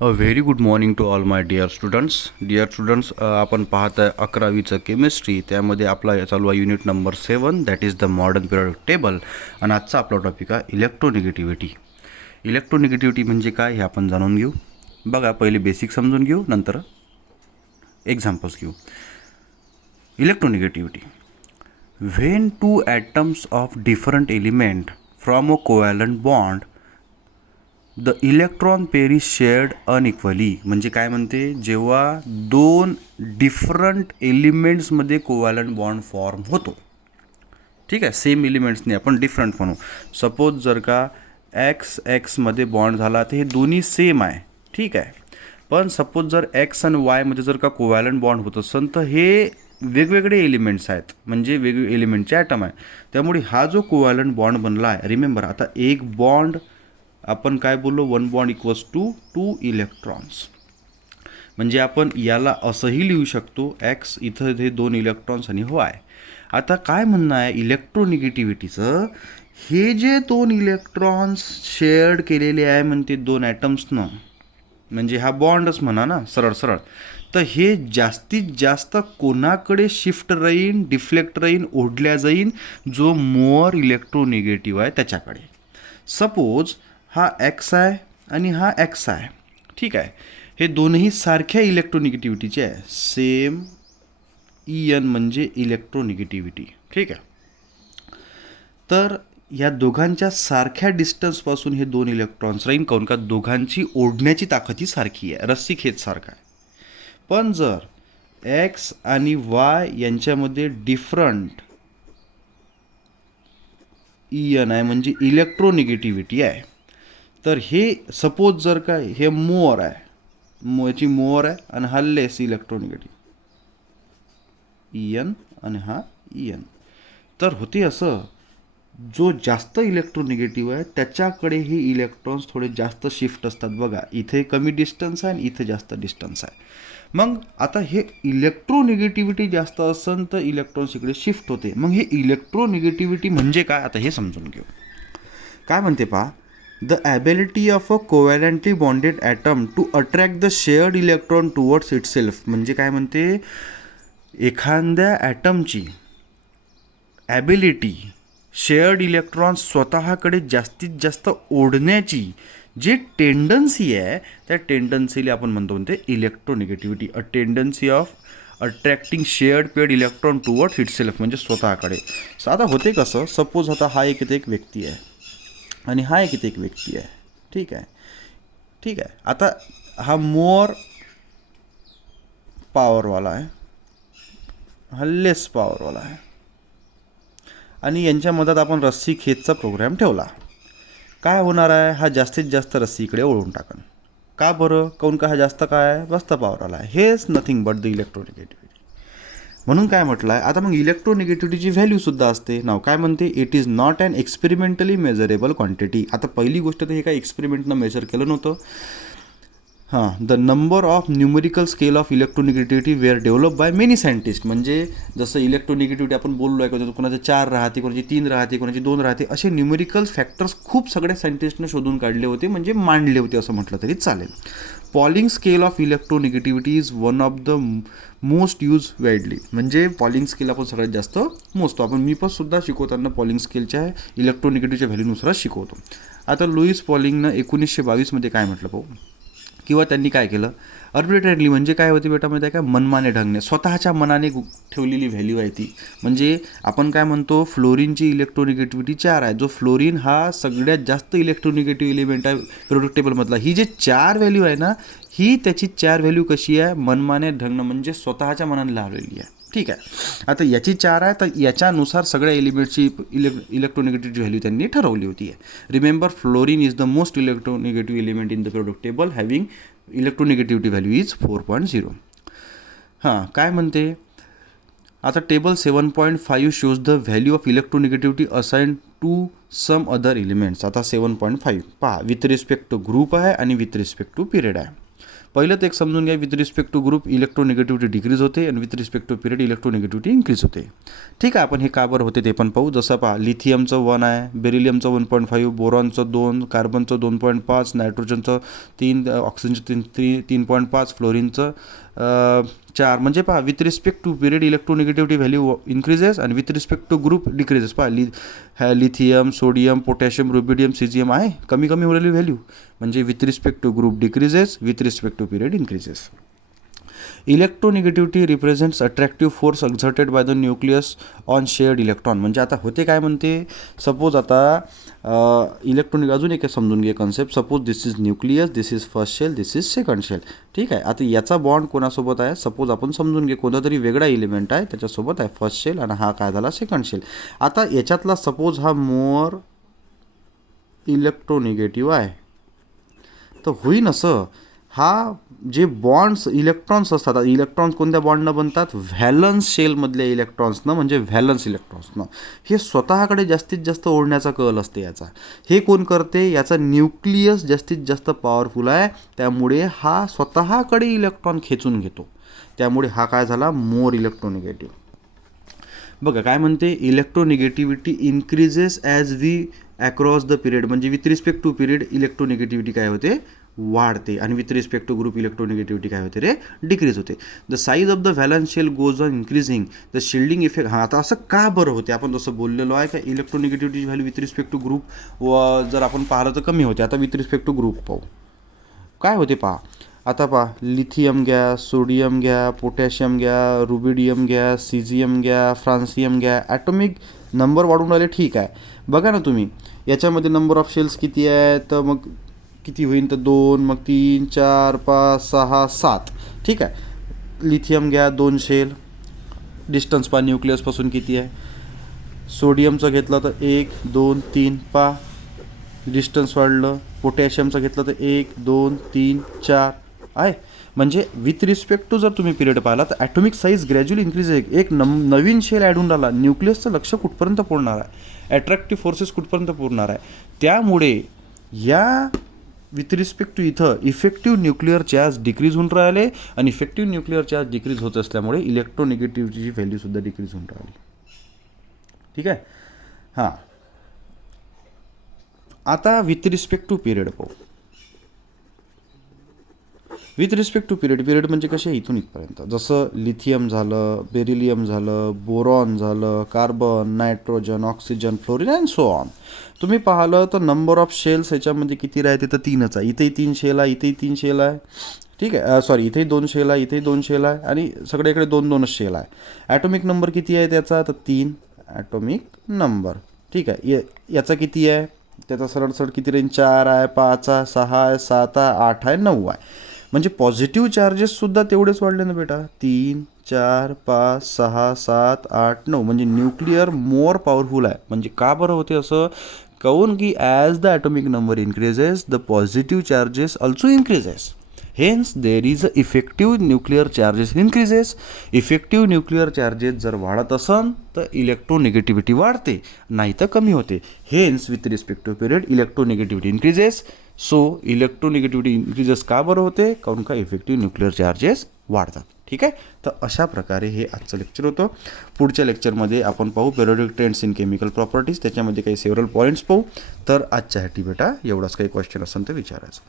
Very good morning to all my dear students. आपण पाहत आहे 11वीचं केमिस्ट्री. त्यामध्ये आपला चालू आहे unit number 7, that is the modern periodic table. आणि आजचा आपला टॉपिक आहे इलेक्ट्रोनिगेटिव्हिटी. इलेक्ट्रोनिगेटिव्हिटी म्हणजे काय हे आपण जाणून घेऊ. बघा, पहिले बेसिक समजून घेऊ, नंतर एक्झाम्पल्स घेऊ. Electronegativity: when two atoms of different element from a covalent bond the electron pair is shared unequally. म्हणजे काय म्हणते, जेव्हा दोन डिफरंट एलिमेंट्समध्ये कोव्हॅलंट बॉन्ड फॉर्म होतो. ठीक आहे, सेम एलिमेंट्सने आपण डिफरंट म्हणू. सपोज जर का एक्समध्ये बॉन्ड झाला तर हे दोन्ही सेम आहे. ठीक आहे, पण सपोज जर एक्स आणि वायमध्ये जर का कोव्हॅलंट बॉन्ड होत असेल तर हे वेगवेगळे एलिमेंट्स आहेत, म्हणजे वेगवेगळे एलिमेंटचे ॲटम आहे. त्यामुळे हा जो कोव्हॅलंट बॉन्ड बनला आहे, रिमेंबर आता एक बॉन्ड आपण काय बोललो, 1 बॉन्ड इक्वल्स टू 2 इलेक्ट्रॉन्स. म्हणजे आपण याला असंही लिहू शकतो, एक्स इथं हे 2 इलेक्ट्रॉन्स आणि वाय. आता काय म्हणणं आहे इलेक्ट्रोनिगेटिव्हिटीचं, हे जे 2 इलेक्ट्रॉन्स शेअर्ड केलेले आहे म्हणते 2 ॲटम्सनं, म्हणजे हा बॉन्डच म्हणा ना सरळ सरळ, तर हे जास्तीत जास्त कोणाकडे शिफ्ट राहीन, डिफ्लेक्ट राहीन, ओढल्या जाईन, जो मोर इलेक्ट्रोनिगेटिव्ह आहे त्याच्याकडे. सपोज हा एक्स आहे आणि हा एक्स आहे. ठीक आहे, हे दोनही सारख्या इलेक्ट्रोनिगेटिव्हिटीचे आहे, सेम EN म्हणजे इलेक्ट्रोनिगेटिव्हिटी. ठीक आहे, तर या दोघांच्या सारख्या डिस्टन्सपासून हे 2 इलेक्ट्रॉन्स राहीन, काऊन का दोघांची ओढण्याची ताकद ही सारखी आहे, रस्सी खेच सारखा आहे. पण जर एक्स आणि वाय यांच्यामध्ये डिफरंट EN आहे, म्हणजे इलेक्ट्रोनिगेटिव्हिटी आहे, तर हे सपोज जर का हे मोअर आहे, याची मोअर आहे आणि हा लेस इलेक्ट्रोनिगेटिव्ह EN आणि हा EN, तर होते असं, जो जास्त इलेक्ट्रोनिगेटिव्ह आहे त्याच्याकडे हे इलेक्ट्रॉन्स थोडे जास्त शिफ्ट असतात. बघा, इथे कमी डिस्टन्स आहे आणि इथे जास्त डिस्टन्स आहे. मग आता हे इलेक्ट्रोनिगेटिव्हिटी जास्त असेल तर इलेक्ट्रॉन्स इकडे शिफ्ट होते. मग हे इलेक्ट्रोनिगेटिव्हिटी म्हणजे काय, आता हे समजून घेऊ. काय म्हणते पहा, the ability of a covalently bonded atom to attract the shared electron towards itself. म्हणजे काय म्हणते, एखाद्या ॲटमची ॲबिलिटी शेअर्ड इलेक्ट्रॉन्स स्वतःकडे जास्तीत जास्त ओढण्याची जी टेंडन्सी आहे, त्या टेंडन्सीला आपण म्हणतो electronegativity. A tendency of attracting shared paired electron towards itself, म्हणजे स्वतःकडे. आता होते कसं, सपोज आता हा एक व्यक्ती आहे आणि हा एक व्यक्ती आहे. ठीक आहे, ठीक आहे, आता हा मोर पॉवरवाला आहे, हा लेस पॉवरवाला आहे, आणि यांच्या मधात आपण रस्सी खेचचा प्रोग्राम ठेवला. काय होणार आहे, हा जास्तीत जास्त रस्सी इकडे ओढून टाकन. का बरं, काऊन का हा जास्त काय आहे, जास्त पॉवरवाला आहे. हेच नथिंग बट द इलेक्ट्रोनिगेटिव्हिटी. म्हणून काय म्हटलं आहे, आता मग इलेक्ट्रोनिगेटिव्हिटीची व्हॅल्यूसुद्धा असते. नाव काय म्हणते, it is not an experimentally measurable quantity. आता पहिली गोष्ट तर हे काय एक्सपेरिमेंटनं मेजर केलं नव्हतं. The number of numerical scale of electronegativity were develop by many scientist. म्हणजे जसं इलेक्ट्रोनिगेटिव्हिटी आपण बोललो आहे, का कोणाचे 4 राहते, कोणाची 3 राहते, कोणाची 2 राहते, असे न्यूमेरिकल फॅक्टर्स खूप सगळ्या सायंटिस्टनं शोधून काढले होते, म्हणजे मांडले होते असं म्हटलं तरी चालेल. Pauling scale of electronegativity is one of the most use widely. म्हणजे पॉलिंग स्केल आपण सगळ्यात जास्त मोजतो. आपण मी पण सुद्धा शिकवताना पॉलिंग स्केलच्या इलेक्ट्रोनिगेटिव्हिटीच्या व्हॅल्यूनुसार शिकवतो. आता लुईस पॉलिंगनं 1922 काय म्हटलं पाहू, किंवा त्यांनी काय केलं, अर्बिट्ररीली. म्हणजे काय होते बेटा माहिती आहे का, मनमाने ढंगने, स्वतःच्या मनाने ठेवलेली व्हॅल्यू आहे ती. म्हणजे आपण काय म्हणतो, फ्लोरीनची इलेक्ट्रोनिगेटिव्हिटी 4 आहे. जो फ्लोरीन हा सगळ्यात जास्त इलेक्ट्रोनिगेटिव्ह एलिमेंट आहे पिरियोडिक टेबलमधला. ही जे 4 व्हॅल्यू आहे ना, ही त्याची 4 व्हॅल्यू कशी आहे, मनमाने ढंगनं, म्हणजे स्वतःच्या मनाने लावलेली आहे. ठीक आहे, आता याची 4 आहे, तर याच्यानुसार सगळ्या एलिमेंटची इलेक्ट्रोनिगेटिव्हिटी व्हॅल्यू त्यांनी ठरवली होती. Remember, fluorine is the most electronegative element in the periodic table, having electronegativity value is 4.0. काय म्हणते आता, table 7.5 shows the value of electronegativity assign to some other elements. आता 7.5 पहा, विथ रिस्पेक्ट टू ग्रुप आहे आणि विथ रिस्पेक्ट टू पिरियड आहे. पहिलं तर एक समजून घ्या, with respect to group electronegativity decrease होते आणि with respect to period electronegativity increase होते. ठीक आहे, आपण हे का बरं होते ते पण पाहू. जसं पहा, लिथियमचं 1 आहे, बेरिलियमचं 1.5, बोरॉनचं 2, कार्बनचं 2.5, नायट्रोजनचं 3, ऑक्सिजनचं 3.5, फ्लोरिनचं 4. म्हणजे पहा, with respect to period electronegativity value increases आणि with respect to group decreases. पहा, lithium, sodium, potassium, rubidium, caesium आहे कमी कमी होणारी व्हॅल्यू, म्हणजे with respect to group decreases, with respect to period increases. Electronegativity represents attractive force exerted by the nucleus on shared electron. म्हणजे आता होते काय म्हणते, सपोज आता इलेक्ट्रॉनिक अजून एक समजून घे concept. Suppose this is nucleus, this is first shell, this is second shell. ठीक आहे, आता याचा बॉन्ड कोणासोबत आहे, सपोज आपण समजून घे कोणता तरी वेगळा एलिमेंट आहे त्याच्यासोबत आहे फर्स्ट शेल आणि हा काय झाला सेकंड शेल. आता याच्यातला सपोज हा मोर इलेक्ट्रोनिगेटिव्ह आहे, तर होईन असं, हा जे बॉन्ड्स इलेक्ट्रॉन्स असतात, इलेक्ट्रॉन्स कोणत्या बॉन्डनं बनतात, व्हॅलन्स शेलमधल्या इलेक्ट्रॉन्सनं, म्हणजे व्हॅलन्स इलेक्ट्रॉन्सनं. हे स्वतःकडे जास्तीत जास्त ओढण्याचा कल असते याचा. हे कोण करते, याचा न्यूक्लियस जास्तीत जास्त पॉवरफुल आहे, त्यामुळे हा स्वतःकडे इलेक्ट्रॉन खेचून घेतो, त्यामुळे हा काय झाला, मोर इलेक्ट्रोनिगेटिव्ह. बघा काय म्हणते, electronegativity increases as we across the period. म्हणजे with respect to period electronegativity काय होते, वाढते, आणि with respect to group electronegativity काय होते रे, डिक्रीज होते. The size of the valence shell goes on increasing, the shielding effect. हां, आता असं का बरं होते, आपण जसं बोललेलो आहे का electronegativity value with respect to group जर आपण पाहिलं तर कमी होते. आता विथ रिस्पेक्ट टू ग्रुप पाहू काय होते. पहा आता पहा, लिथियम घ्या, सोडियम घ्या, पोटॅशियम घ्या, रुबिडियम घ्या, सिझियम घ्या, फ्रान्सियम घ्या, ॲटॉमिक नंबर वाढून राहिले. ठीक आहे, बघा ना तुम्ही याच्यामध्ये नंबर ऑफ शेल्स किती आहे, तर मग किती होईल, तर 2, मग 3, 4, 5, 6, 7. ठीक आहे, लिथियम घ्या 2 शेल, डिस्टन्स पहा न्यूक्लियसपासून किती आहे. सोडियमचं घेतलं तर 1, 2, 3 पहा डिस्टन्स वाढलं. पोटॅशियमचं घेतलं तर 1, 2, 3, 4 आहे. म्हणजे विथ रिस्पेक्ट टू जर तुम्ही पिरियड पाहिला तर ॲटॉमिक साईज ग्रॅज्युअली इन्क्रीज आहे. एक नवीन शेल ॲड होऊन राहिला, न्यूक्लियसचं लक्ष कुठपर्यंत पोहोचणार आहे, ॲट्रॅक्टिव्ह फोर्सेस कुठपर्यंत पोहोचणार आहे. त्यामुळे या विथ रिस्पेक्ट टू इथं इफेक्टिव्ह न्यूक्लिअर चार्ज डिक्रीज होऊन राहिले, आणि इफेक्टिव्ह न्यूक्लिअर चार्ज डिक्रीज होत असल्यामुळे इलेक्ट्रोनिगेटिव्हिटीची व्हॅल्यूसुद्धा डिक्रीज होऊन राहिली. ठीक आहे. हां, आता विथ रिस्पेक्ट टू पिरियड पाहू. विथ रिस्पेक्ट टू पिरियड म्हणजे कसे, इथून इथपर्यंत. जसं लिथियम झालं, बेरिलियम झालं, बोरॉन झालं, carbon, nitrogen, oxygen, fluorine and so on. तुम्ही पाहिलं तर नंबर ऑफ शेल्स ह्याच्यामध्ये किती राहते, तर 3च आहे. इथेही 3 शेल आहे, इथेही 3 शेल आहे. ठीक आहे, सॉरी इथेही 2 शेल आहे, इथेही 2 शेल आहे, आणि सगळीकडे 2-2च शेल आहे. ॲटॉमिक नंबर किती आहे त्याचा, तर 3 ॲटॉमिक नंबर. ठीक आहे, याचा किती आहे, त्याचा सरळ सरळ किती रेंज, 4 आहे, 5 आहे, 6 आहे, 7 आहे, 8 आहे, 9 आहे. म्हणजे पॉझिटिव्ह चार्जेससुद्धा तेवढेच वाढले ना बेटा, 3, 4, 5, 6, 7, 8, 9. म्हणजे न्यूक्लिअर मोर पॉवरफुल आहे. म्हणजे का बरं होते असं, काऊन की as the atomic number increases the positive charges also increases. Hence there is a effective nuclear charges increases. Effective nuclear charges जर वाढत असन तर इलेक्ट्रोनिगेटिव्हिटी वाढते, नाही तर कमी होते. Hence with respect to period electronegativity increases. So electronegativity increases का बरं होते, काऊन का इफेक्टिव्ह न्यूक्लिअर चार्जेस वाढतात. ठीक आहे, तर अशा प्रकारे हे आजचं लेक्चर होतं. पुढच्या लेक्चरमध्ये आपण पाहू periodic trends in chemical properties, त्याच्यामध्ये काही सेव्हरल पॉईंट्स पाहू. तर आजच्यासाठी बेटा एवढाच. काही क्वेश्चन असेल तर विचारायचं.